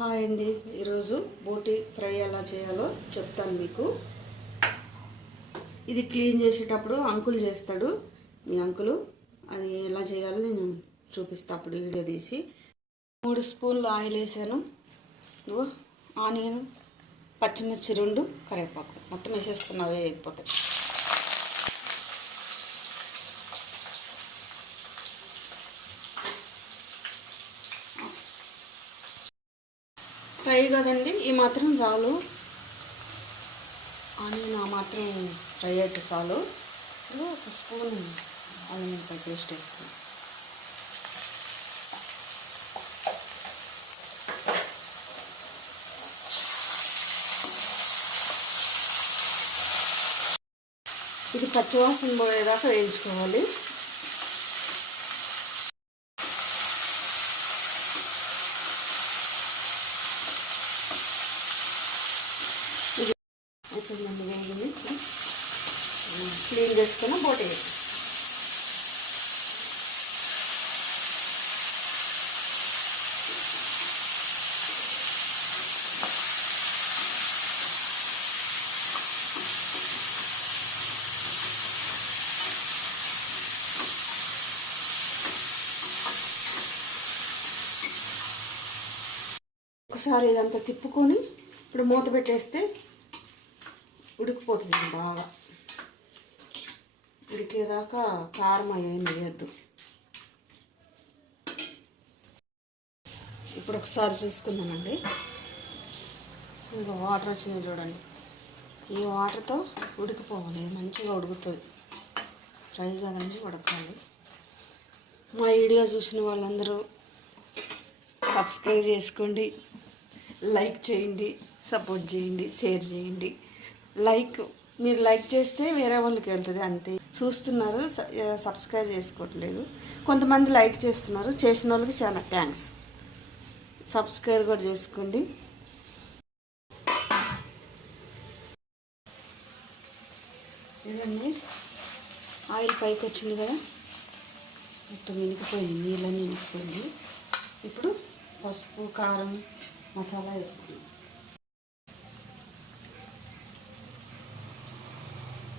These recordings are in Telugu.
హాయ్ అండి, ఈరోజు బోటి ఫ్రై ఎలా చేయాలో చెప్తాను మీకు. ఇది క్లీన్ చేసేటప్పుడు అంకుల్ చేస్తాడు, మీ అంకులు. అది ఎలా చేయాలో నేను చూపిస్తాను అప్పుడు వీడియో తీసి. 3 స్పూన్లు ఆయిల్ వేసాను. ఆనియన్, పచ్చిమిర్చి 2, కరివేపాకు మొత్తం వేసేస్తున్నావు వేయకపోతే. ఫ్రై కదండి, ఈ మాత్రం చాలు. ఆనియన్ ఆ మాత్రం ఫ్రై అయితే చాలు. 1 స్పూన్ ఆనియన్ పేస్ట్ వేస్తాను. ఇది పచ్చివాసన పోయేదాకా వేయించుకోవాలి. అయిపోయిందండి, వేగింది. క్లీన్ చేసుకున్న బోటి ఒకసారి ఇదంతా తిప్పుకొని ఇప్పుడు మూత పెట్టేస్తే ఉడికిపోతుంది. బాగా ఉడికేదాకా కారం ఏం వేయద్దు. ఇప్పుడు ఒకసారి చూసుకుందామండి. ఇంకా వాటర్ వచ్చినాయి చూడండి. ఈ వాటర్తో ఉడికిపోవాలి, మంచిగా ఉడుకుతుంది. ఫ్రై కదండి, ఉడకాలి. మా వీడియో చూసిన వాళ్ళందరూ సబ్స్క్రైబ్ చేసుకోండి, లైక్ చేయండి, సపోర్ట్ చేయండి, షేర్ చేయండి. మీరు లైక్ చేస్తే వేరే వాళ్ళకి వెళ్తుంది, అంతే. చూస్తున్నారు, సబ్స్క్రైబ్ చేసుకోవట్లేదు. కొంతమంది లైక్ చేస్తున్నారు, చేసిన వాళ్ళకి చాలా థ్యాంక్స్. సబ్స్క్రైబ్ కూడా చేసుకోండి. ఇదండి, ఆయిల్ పైకి వచ్చింది కదా, మొత్తం ఇనికిపోయింది, నీళ్ళని ఇనికిపోయింది. ఇప్పుడు పసుపు, కారం, మసాలా వేస్తాను.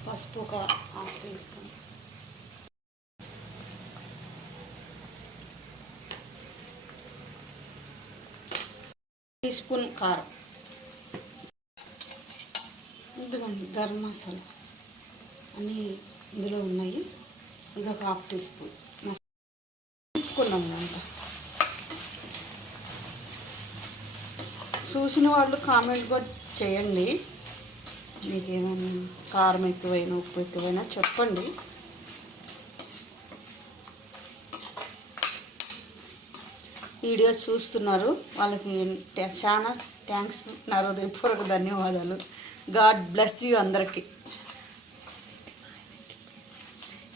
పసుపు ఒక 1/2 టీ స్పూన్, టీస్పూన్ కారం, ఇదిగోండి గరం మసాలా అన్నీ ఇందులో ఉన్నాయి. ఇదొక 1/2 టీ స్పూన్ తిప్పుకున్నాము. అంతా చూసిన వాళ్ళు కామెంట్ కూడా చేయండి. మీకు ఏమైనా కారం ఎక్కువైనా ఉప్పు ఎక్కువైనా చెప్పండి. వీడియోస్ చూస్తున్నారు వాళ్ళకి చాలా థ్యాంక్స్, నా హృదయపూర్వక ధన్యవాదాలు. గాడ్ బ్లెస్ యూ అందరికీ.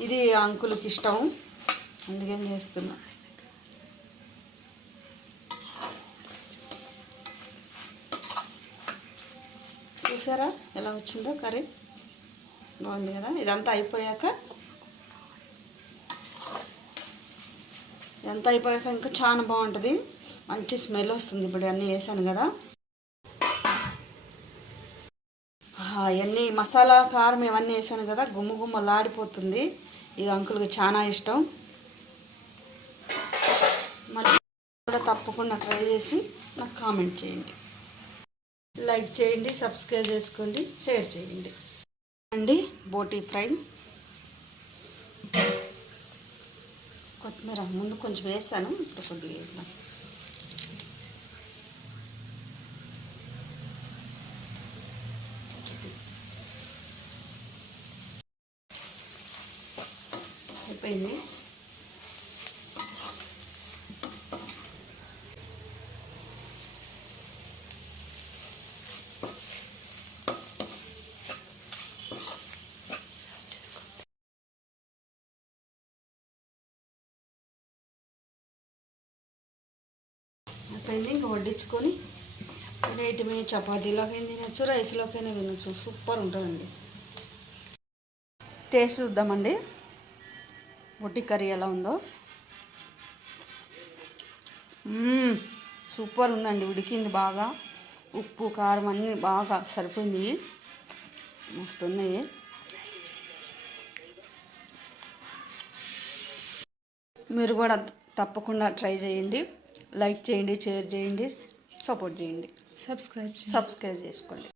ఇది అంకుల్కి ఇష్టం, అందుకని చేస్తున్నా. చూసారా ఎలా వచ్చిందో కర్రీ, బాగుంది కదా. ఇదంతా అయిపోయాక ఇంకా చాలా బాగుంటుంది, మంచి స్మెల్ వస్తుంది. ఇప్పుడు అన్నీ వేసాను కదా, అవన్నీ మసాలా, కారం ఇవన్నీ వేసాను కదా, గుమ్మలాడిపోతుంది. ఇది అంకుల్కి చాలా ఇష్టం. మళ్ళీ కూడా తప్పకుండా ట్రై చేసి నాకు కామెంట్ చేయండి, లైక్ చేయండి, సబ్స్క్రైబ్ చేసుకోండి, షేర్ చేయండి అండి. బోటి ఫ్రై, కొత్తిమీర ముందు కొంచెం వేసాను, ఇప్పుడు కొద్దిగా వేద్దాం. అయిపోయింది. అయిపోయింది. ఇంకా వడ్డించుకొని నైట్ మేము చపాతీలోకైనా తినచ్చు, రైస్లోకైనా తినచ్చు. సూపర్ ఉంటుందండి. టేస్ట్ చూద్దామండి బోటి కర్రీ ఎలా ఉందో. సూపర్ ఉందండి, ఉడికింది బాగా, ఉప్పు కారం అన్నీ బాగా సరిపోయింది, మస్తున్నాయి. మీరు కూడా తప్పకుండా ట్రై చేయండి, లైక్ చేయండి, షేర్ చేయండి, సపోర్ట్ చేయండి, సబ్స్క్రైబ్ చేసుకోండి.